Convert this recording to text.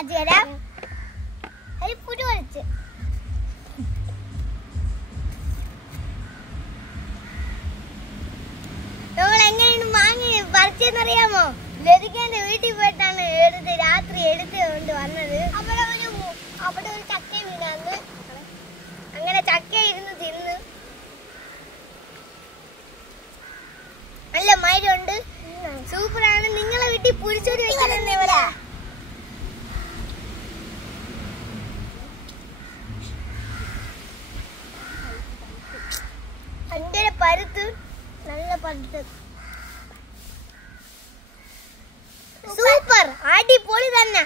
കാണിച്ചു തരാം. അത് പുഴു വരച്ച് നമ്മൾ എങ്ങനെയാണ് മാങ്ങ പറിച്ചെന്നറിയാമോ? ലതികന്റെ വീട്ടിൽ പോയിട്ടാണ് രാത്രി എടുത്തുകൊണ്ട് വന്നത്. അവിടെ ഒരു ചക്ക വീണാന്ന്. അങ്ങനെ ചക്ക ഇരുന്ന് തിന്ന് നല്ല മരുണ്ട്. സൂപ്പറാണ്. നിങ്ങളെ വീട്ടിൽ പുളിച്ചോറ് വെക്കാനെന്നെ പോലെ ഭയങ്കര പരുത്ത്, നല്ല പരുത്ത്. സൂപ്പർ, അടിപൊളി തന്നെ.